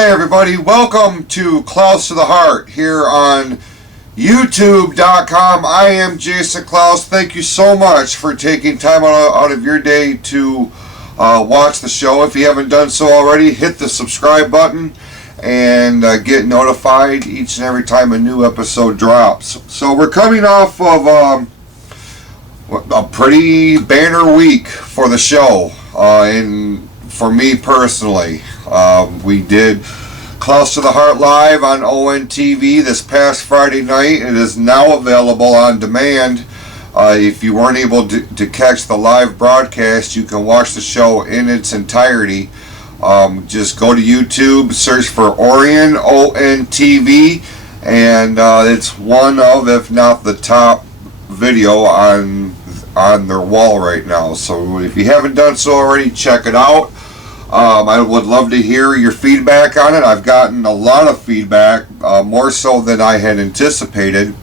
Hey everybody, welcome to Klaus to the Heart here on YouTube.com. I am Jason Klaus. Thank you so much for taking time out of your day to watch the show. If you haven't done so already, hit the subscribe button and get notified each and every time a new episode drops. So we're coming off of a pretty banner week for the show, and for me personally. We did Close to the Heart Live on ONTV this past Friday night. It is now available on demand. If you weren't able to catch the live broadcast, you can watch the show in its entirety. Just go to YouTube, search for Orion, ONTV, and it's one of, if not the top video on their wall right now. So if you haven't done so already, check it out. I would love to hear your feedback on it. I've gotten a lot of feedback, more so than I had anticipated,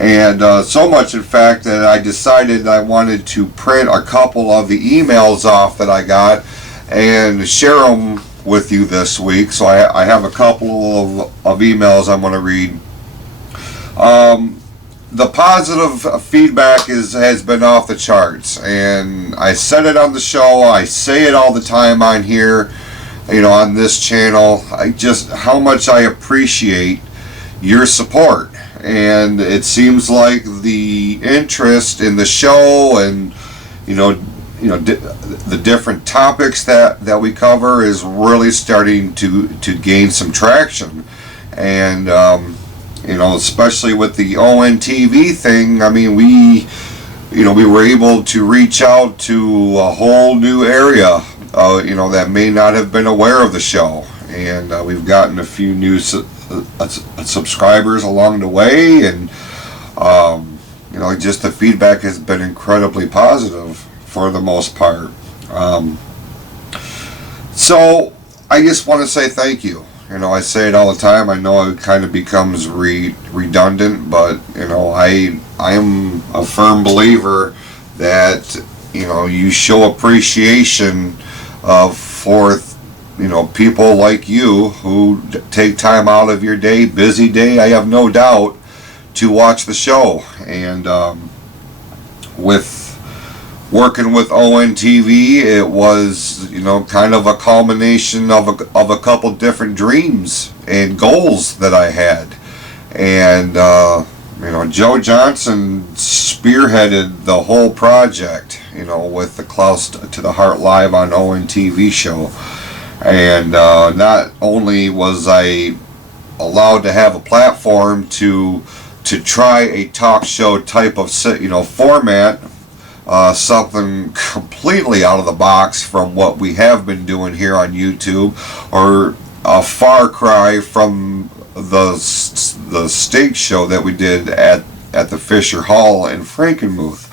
and so much in fact that I decided I wanted to print a couple of the emails off that I got and share them with you this week. So I have a couple of emails I'm going to read. The positive feedback has been off the charts, and I said it on the show, I say it all the time on here, on this channel, how much I appreciate your support. And it seems like the interest in the show and the different topics that we cover is really starting to gain some traction. And especially with the ONTV thing, I mean, we were able to reach out to a whole new area, that may not have been aware of the show. And we've gotten a few new subscribers along the way, and, just the feedback has been incredibly positive for the most part. So I just want to say thank you. I say it all the time. I know it kind of becomes redundant, but I am a firm believer that you show appreciation for people like you who take time out of your day, busy day, I have no doubt, to watch the show. And with working with ONTV, it was kind of a culmination of a couple different dreams and goals that I had. And Joe Johnson spearheaded the whole project, with the Close to the Heart Live on ONTV show. And not only was I allowed to have a platform to try a talk show type of format, something completely out of the box from what we have been doing here on YouTube, or a far cry from the stage show that we did at the Fisher Hall in Frankenmuth.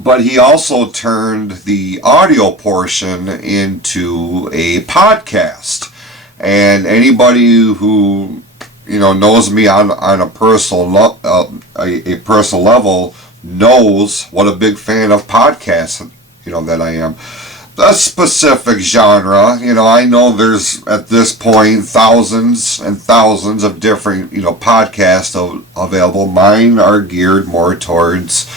But he also turned the audio portion into a podcast, and anybody who knows me on a personal level knows what a big fan of podcasts that I am. A specific genre, I know there's at this point thousands and thousands of different podcasts available. Mine are geared more towards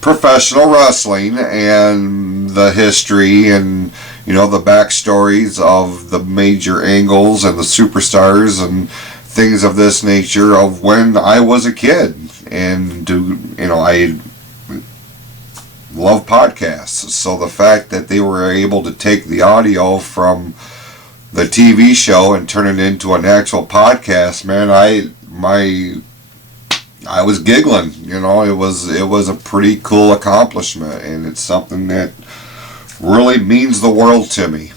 professional wrestling and the history and the backstories of the major angles and the superstars and things of this nature of when I was a kid. And I love podcasts, so the fact that they were able to take the audio from the TV show and turn it into an actual podcast, man, I was giggling. It was a pretty cool accomplishment, and it's something that really means the world to me.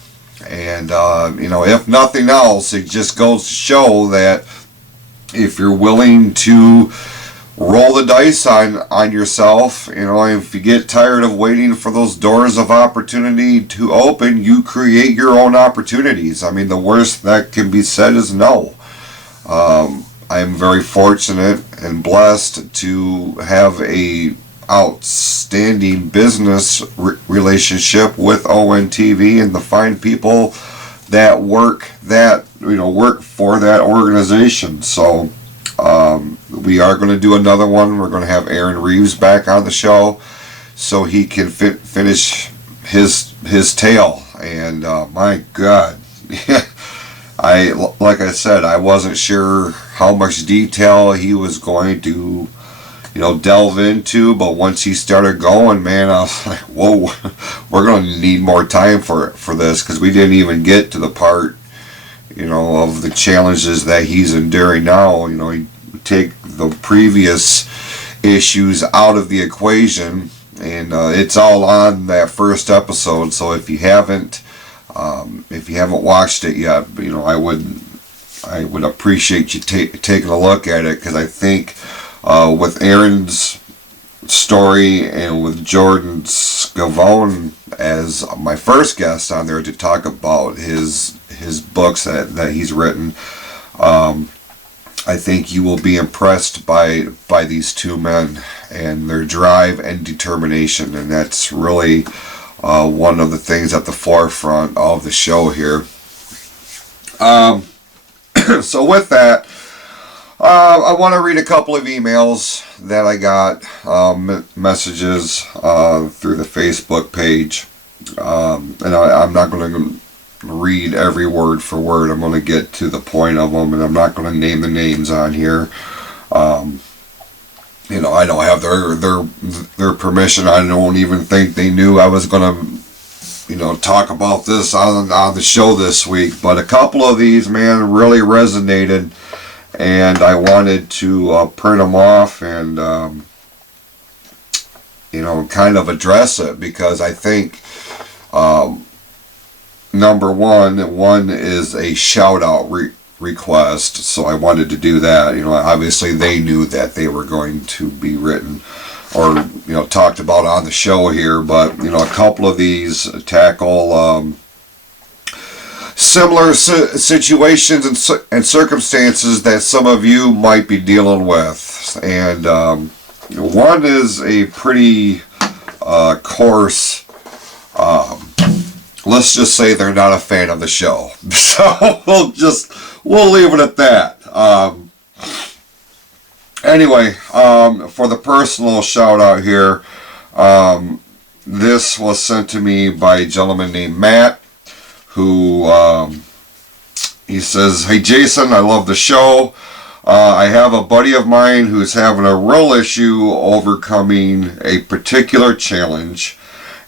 And if nothing else, it just goes to show that if you're willing to roll the dice on yourself, if you get tired of waiting for those doors of opportunity to open, you create your own opportunities. I mean, the worst that can be said is no. I'm very fortunate and blessed to have a outstanding business relationship with ONTV and the fine people that work for that organization. So we are going to do another one. We're going to have Aaron Reeves back on the show so he can finish his tale. And my God, like I said, I wasn't sure how much detail he was going to delve into, but once he started going, man, I was like, whoa, we're going to need more time for this, because we didn't even get to the part of the challenges that he's enduring now. You take the previous issues out of the equation, and it's all on that first episode. So if you haven't watched it yet, I would appreciate you taking a look at it, because I think with Aaron's story and with Jordan Scavone as my first guest on there to talk about his books that he's written, I think you will be impressed by these two men and their drive and determination, and that's really one of the things at the forefront of the show here. So with that, I want to read a couple of emails that I got, messages through the Facebook page, and I'm not going to read every word for word. I'm going to get to the point of them, and I'm not going to name the names on here. I don't have their permission. I don't even think they knew I was going to talk about this on the show this week. But a couple of these, man, really resonated, and I wanted to print them off and kind of address it, because I think number one is a shout out request, so I wanted to do that. Obviously they knew that they were going to be written or talked about on the show here, but a couple of these tackle similar situations and circumstances that some of you might be dealing with, and one is a pretty coarse, let's just say they're not a fan of the show. So we'll leave it at that. Anyway, for the personal shout out here, this was sent to me by a gentleman named Matt, who he says, "Hey Jason, I love the show. I have a buddy of mine who's having a real issue overcoming a particular challenge,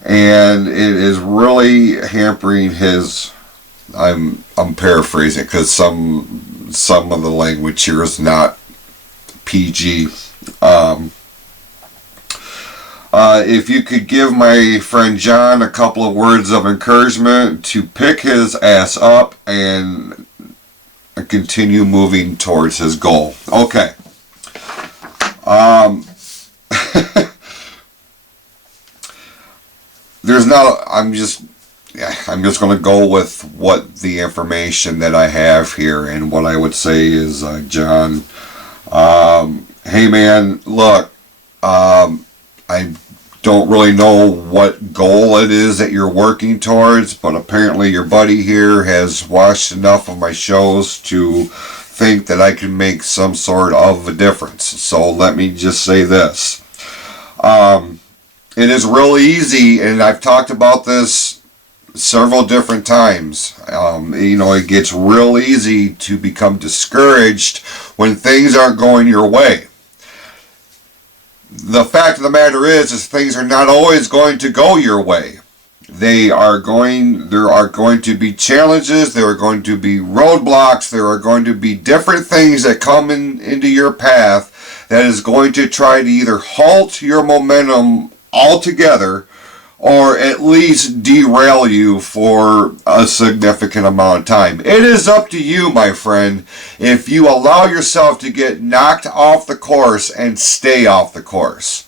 and it is really hampering his," I'm paraphrasing because some of the language here is not PG. If you could give my friend John a couple of words of encouragement to pick his ass up and continue moving towards his goal. Okay. I'm just going to go with what the information that I have here, and what I would say is, John, hey man, look, I don't really know what goal it is that you're working towards, but apparently your buddy here has watched enough of my shows to think that I can make some sort of a difference. So let me just say this. It is real easy, and I've talked about this several different times. It gets real easy to become discouraged when things aren't going your way. The fact of the matter is things are not always going to go your way. There are going to be challenges, there are going to be roadblocks, there are going to be different things that come into your path that is going to try to either halt your momentum altogether, or at least derail you for a significant amount of time. It is up to you, my friend, if you allow yourself to get knocked off the course and stay off the course.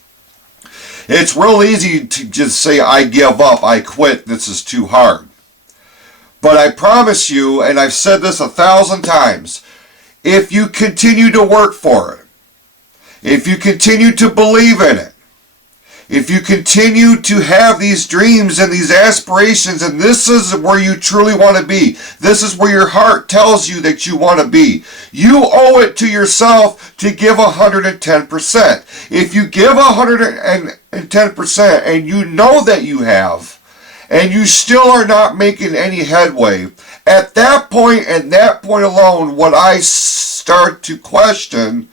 It's real easy to just say, I give up, I quit, this is too hard. But I promise you, and I've said this 1,000 times, if you continue to work for it, if you continue to believe in it, if you continue to have these dreams and these aspirations, and this is where you truly want to be, this is where your heart tells you that you want to be, you owe it to yourself to give 110%. If you give 110% and you know that you have, and you still are not making any headway, at that point and that point alone, what I start to question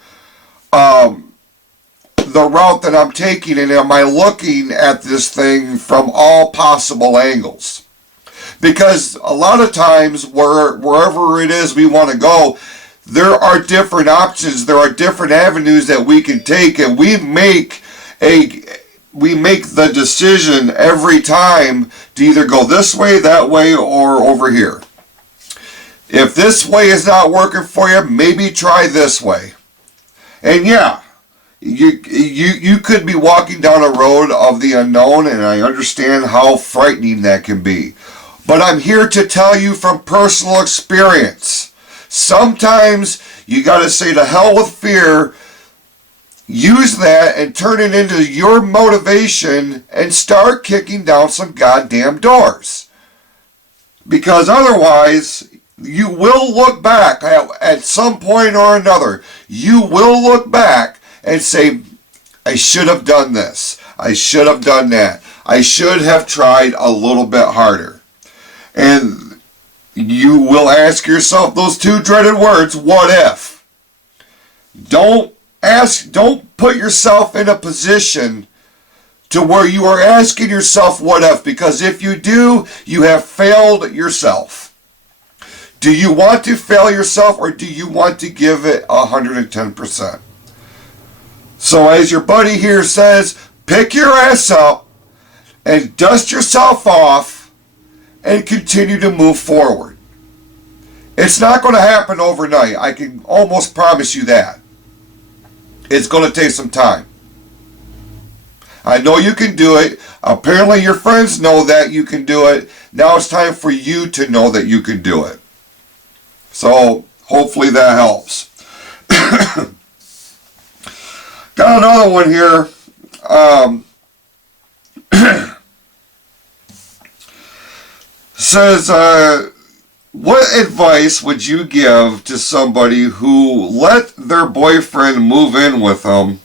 the route that I'm taking, and am I looking at this thing from all possible angles? Because a lot of times, wherever it is we want to go, there are different options, there are different avenues that we can take, and we make the decision every time to either go this way, that way, or over here. If this way is not working for you, maybe try this way. And yeah, you could be walking down a road of the unknown, and I understand how frightening that can be. But I'm here to tell you from personal experience, sometimes you got to say to hell with fear, use that and turn it into your motivation and start kicking down some goddamn doors. Because otherwise, you will look back at some point or another. You will look back and say, I should have done this. I should have done that. I should have tried a little bit harder. And you will ask yourself those two dreaded words, what if? Don't put yourself in a position to where you are asking yourself what if, because if you do, you have failed yourself. Do you want to fail yourself, or do you want to give it 110%? So as your buddy here says, pick your ass up and dust yourself off and continue to move forward. It's not going to happen overnight. I can almost promise you that. It's going to take some time. I know you can do it. Apparently your friends know that you can do it. Now it's time for you to know that you can do it. So hopefully that helps. Got another one here. Says, what advice would you give to somebody who let their boyfriend move in with them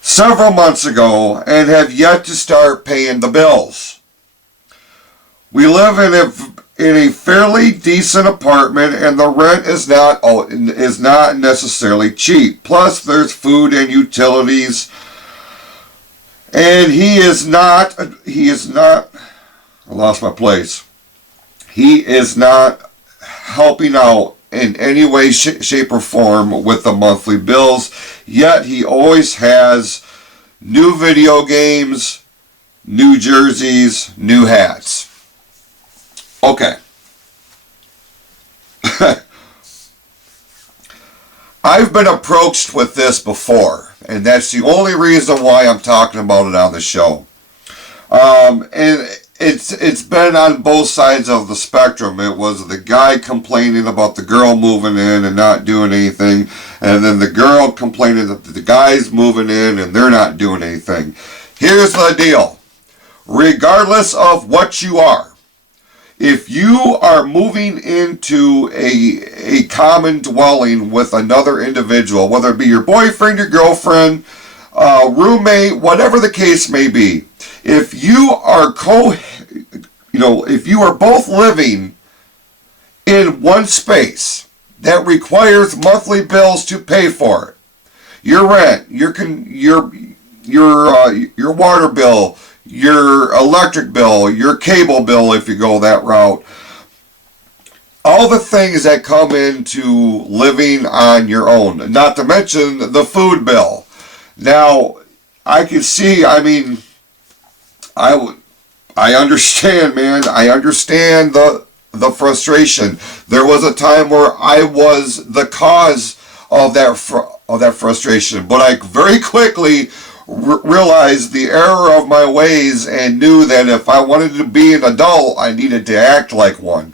several months ago and have yet to start paying the bills? We live in a fairly decent apartment, and the rent is not necessarily cheap. Plus, there's food and utilities, and he is not. I lost my place. He is not helping out in any way, shape, or form with the monthly bills. Yet he always has new video games, new jerseys, new hats. Okay. I've been approached with this before, and that's the only reason why I'm talking about it on the show. And it's been on both sides of the spectrum. It was the guy complaining about the girl moving in and not doing anything, and then the girl complaining that the guy's moving in and they're not doing anything. Here's the deal. Regardless of what you are, if you are moving into a common dwelling with another individual, whether it be your boyfriend, your girlfriend, roommate, whatever the case may be, if you are if you are both living in one space that requires monthly bills to pay for it, your rent, your water bill, your electric bill, your cable bill if you go that route, all the things that come into living on your own, not to mention the food bill. Now, I can see, I mean, I understand, man. I understand the frustration. There was a time where I was the cause of that frustration, but I very quickly realized the error of my ways and knew that if I wanted to be an adult, I needed to act like one.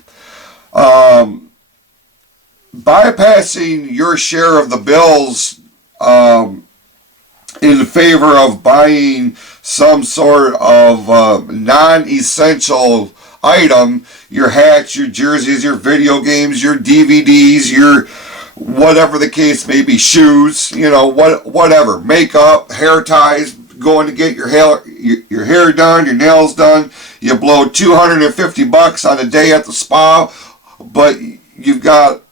Bypassing your share of the bills in favor of buying some sort of non-essential item, your hats, your jerseys, your video games, your DVDs, your whatever the case may be, shoes, whatever, makeup, hair ties, going to get your hair done, your nails done. You blow $250 on a day at the spa, but you've got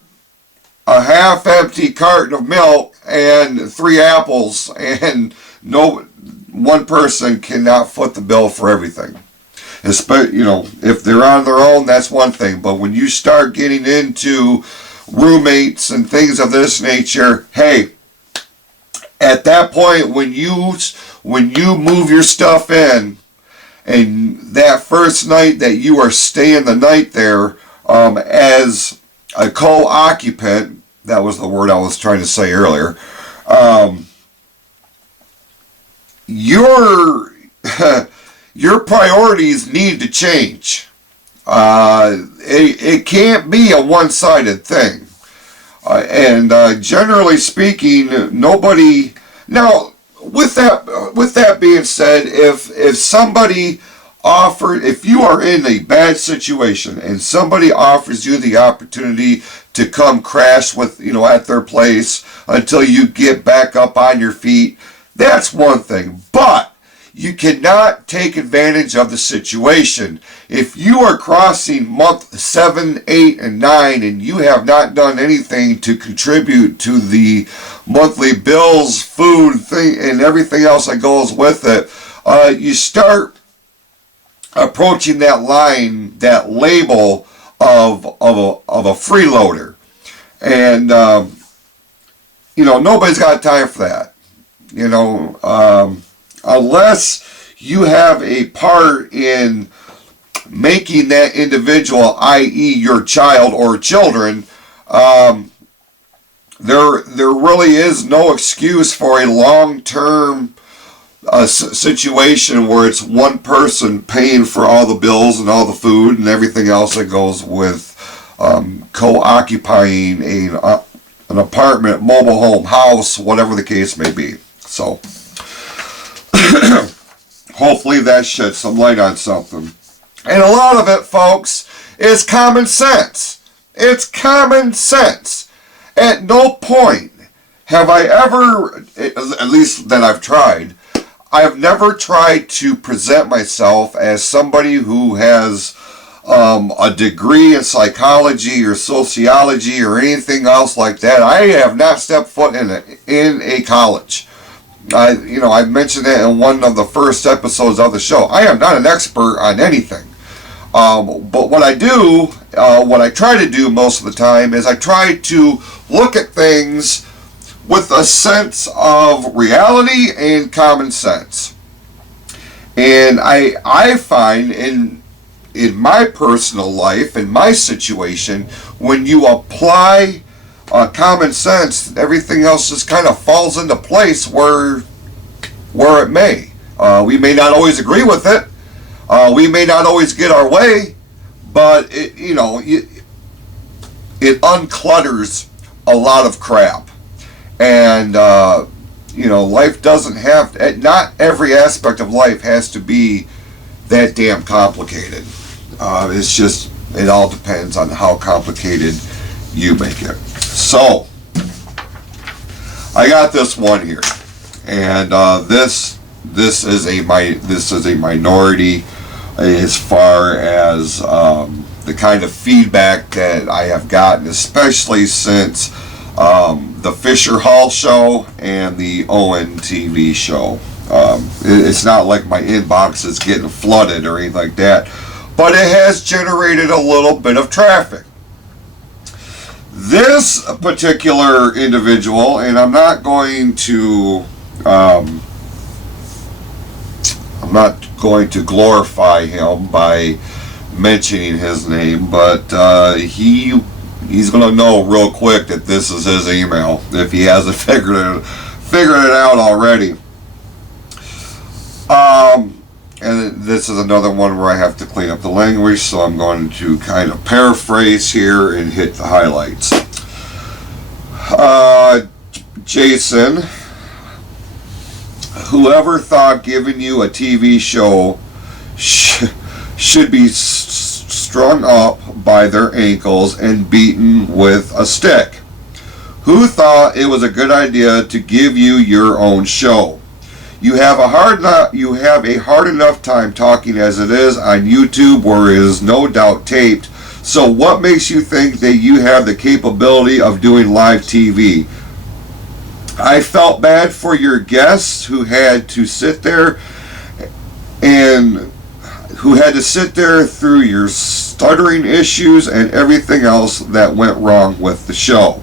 a half-empty carton of milk and 3 apples, and no one person cannot foot the bill for everything. If they're on their own, that's one thing. But when you start getting into roommates and things of this nature, hey, at that point when you move your stuff in, and that first night that you are staying the night there as a co-occupant, that was the word I was trying to say earlier, your your priorities need to change. It can't be a one-sided thing. And generally speaking, nobody... Now, with that being said, if somebody if you are in a bad situation and somebody offers you the opportunity to come crash at their place until you get back up on your feet, that's one thing. But you cannot take advantage of the situation. If you are crossing month 7, 8, and 9 and you have not done anything to contribute to the monthly bills, food, and everything else that goes with it, you start approaching that line, that label of a freeloader. And, nobody's got time for that. Unless you have a part in making that individual, i.e. your child or children, there really is no excuse for a long-term situation where it's one person paying for all the bills and all the food and everything else that goes with co-occupying an apartment, mobile home, house, whatever the case may be. So hopefully that sheds some light on something. And a lot of it, folks, is common sense. It's common sense. At no point have I ever, at least that I've tried, I've never tried to present myself as somebody who has a degree in psychology or sociology or anything else like that. I have not stepped foot in a college. I mentioned that in one of the first episodes of the show. I am not an expert on anything. But what I try to do most of the time is I try to look at things with a sense of reality and common sense. And I find in my personal life, in my situation, when you apply common sense, everything else just kind of falls into place where it may. We may not always agree with it. We may not always get our way, but it unclutters a lot of crap. And life doesn't have, not every aspect of life has to be that damn complicated. It's just, it all depends on how complicated you make it. So I got this one here, and this is a minority as far as the kind of feedback that I have gotten, especially since the Fisher Hall show and the Owen TV show. It's not like my inbox is getting flooded or anything like that, but it has generated a little bit of traffic. This particular individual, and I'm not going to glorify him by mentioning his name, but he's going to know real quick that this is his email if he hasn't figured it out already. And this is another one where I have to clean up the language, so I'm going to kind of paraphrase here and hit the highlights. whoever thought giving you a TV show should be strung up by their ankles and beaten with a stick? Who thought it was a good idea to give you your own show? You have a hard enough time talking as it is on YouTube, where it is no doubt taped. So what makes you think that you have the capability of doing live TV? I felt bad for your guests who had to sit there through your stuttering issues and everything else that went wrong with the show.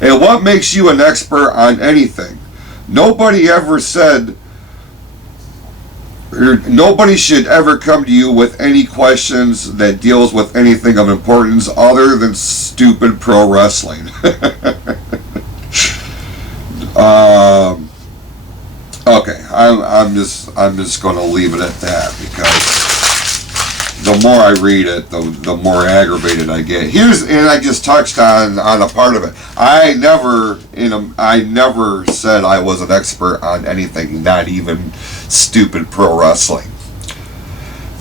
And what makes you an expert on anything? Nobody should ever come to you with any questions that deals with anything of importance other than stupid pro wrestling. Okay, I'm just going to leave it at that, because the more I read it, the more aggravated I get. And I just touched on a part of it. I never said I was an expert on anything, not even stupid pro wrestling.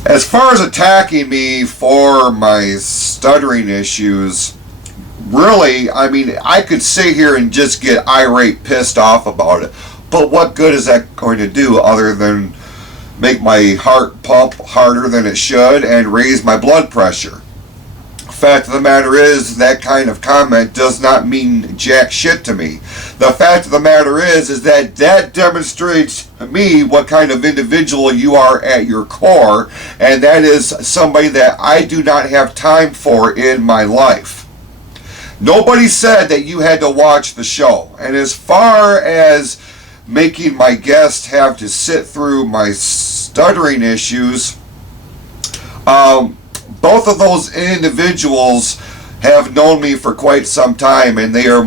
As far as attacking me for my stuttering issues, really, I mean, I could sit here and just get irate, pissed off about it. But what good is that going to do other than make my heart pump harder than it should and raise my blood pressure? Fact of the matter is, that kind of comment does not mean jack shit to me. The fact of the matter is that demonstrates to me what kind of individual you are at your core, and that is somebody that I do not have time for in my life. Nobody said that you had to watch the show. And as far as making my guests have to sit through my stuttering issues, both of those individuals have known me for quite some time, and they are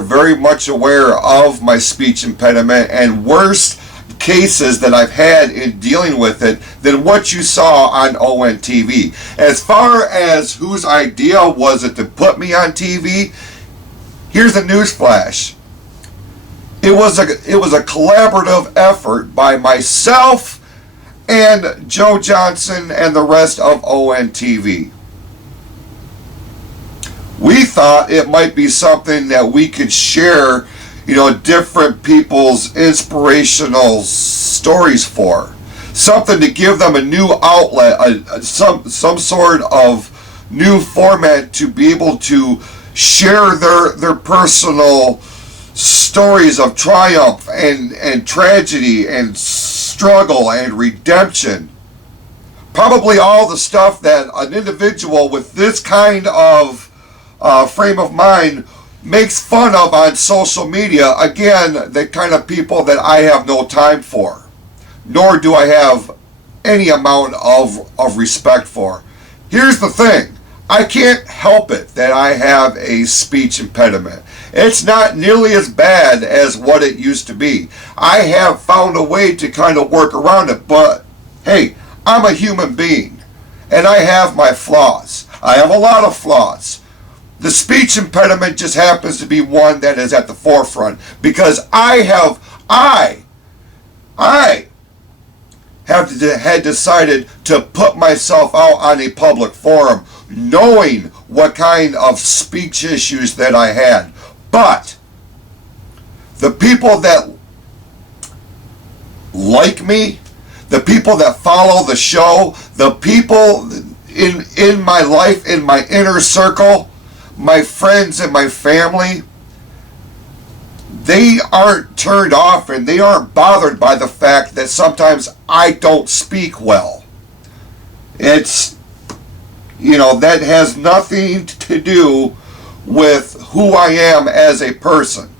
very much aware of my speech impediment and worse cases that I've had in dealing with it than what you saw on ONTV. As far as whose idea was it to put me on TV, here's a newsflash. It was a collaborative effort by myself and Joe Johnson and the rest of ONTV. We thought it might be something that we could share, different people's inspirational stories for. Something to give them a new outlet, some sort of new format to be able to share their personal stories of triumph and tragedy and struggle and redemption. Probably all the stuff that an individual with this kind of frame of mind makes fun of on social media. Again, the kind of people that I have no time for, nor do I have any amount of respect for. Here's the thing. I can't help it that I have a speech impediment. It's not nearly as bad as what it used to be. I have found a way to kind of work around it, but hey, I'm a human being, and I have my flaws. I have a lot of flaws. The speech impediment just happens to be one that is at the forefront, because I had decided to put myself out on a public forum, knowing what kind of speech issues that I had. But the people that like me, the people that follow the show, the people in my life, in my inner circle, my friends and my family, they aren't turned off and they aren't bothered by the fact that sometimes I don't speak well. It's, that has nothing to do with who I am as a person.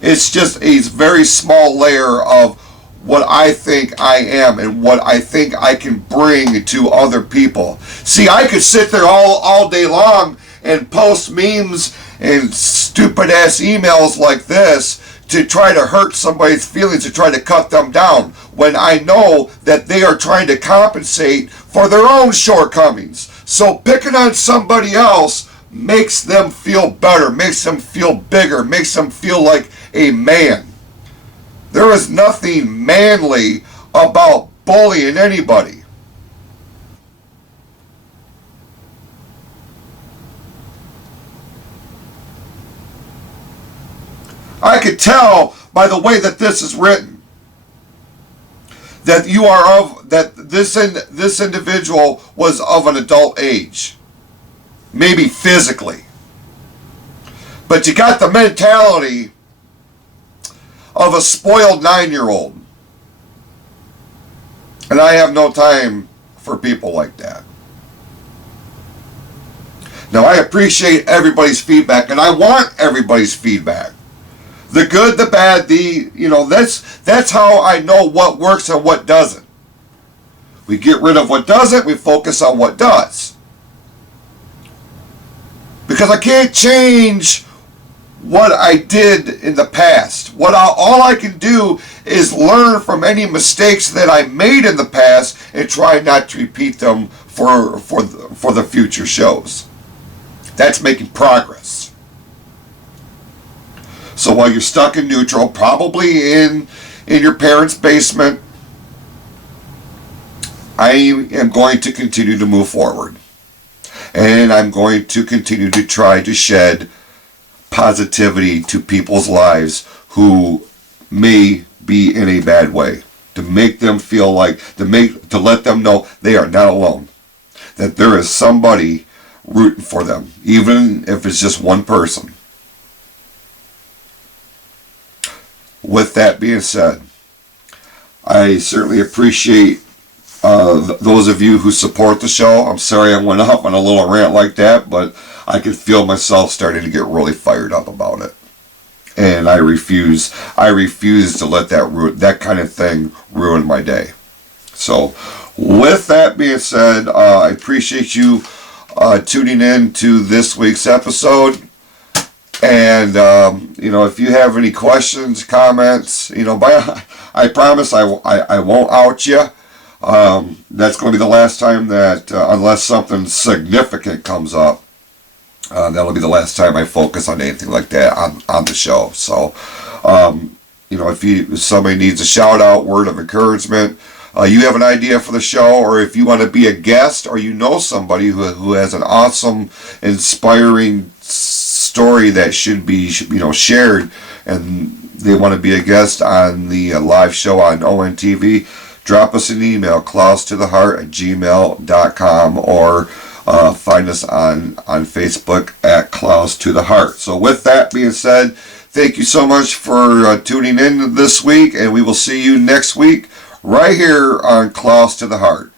It's just a very small layer of what I think I am and what I think I can bring to other people. See, I could sit there all day long and post memes and stupid ass emails like this to try to hurt somebody's feelings, to try to cut them down, when I know that they are trying to compensate for their own shortcomings. So picking on somebody else makes them feel better, makes them feel bigger, makes them feel like a man. There is nothing manly about bullying anybody. I could tell by the way that this is written that this individual was of an adult age, maybe physically, but you got the mentality of a spoiled 9-year-old, and I have no time for people like that. Now, I appreciate everybody's feedback, and I want everybody's feedback. The good, the bad, that's how I know what works and what doesn't. We get rid of what doesn't, we focus on what does. Because I can't change what I did in the past. All I can do is learn from any mistakes that I made in the past and try not to repeat them for the future shows. That's making progress. So while you're stuck in neutral, probably in your parents' basement, I am going to continue to move forward. And I'm going to continue to try to shed positivity to people's lives who may be in a bad way. To make them feel like, to let them know they are not alone. That there is somebody rooting for them, even if it's just one person. With that being said, I certainly appreciate those of you who support the show. I'm sorry I went off on a little rant like that, but I could feel myself starting to get really fired up about it. And I refuse to let that kind of thing ruin my day. So, with that being said, I appreciate you tuning in to this week's episode. And, if you have any questions, comments, I promise I won't out you. That's going to be the last time that, unless something significant comes up, that'll be the last time I focus on anything like that on the show. So, if somebody needs a shout out, word of encouragement, you have an idea for the show, or if you want to be a guest, or you know somebody who has an awesome, inspiring story that should be shared, and they want to be a guest on the live show on ONTV, drop us an email, klaus2theheart@gmail.com, or find us on Facebook at Klaus to the Heart. So with that being said, thank you so much for tuning in this week, and we will see you next week right here on Klaus to the Heart.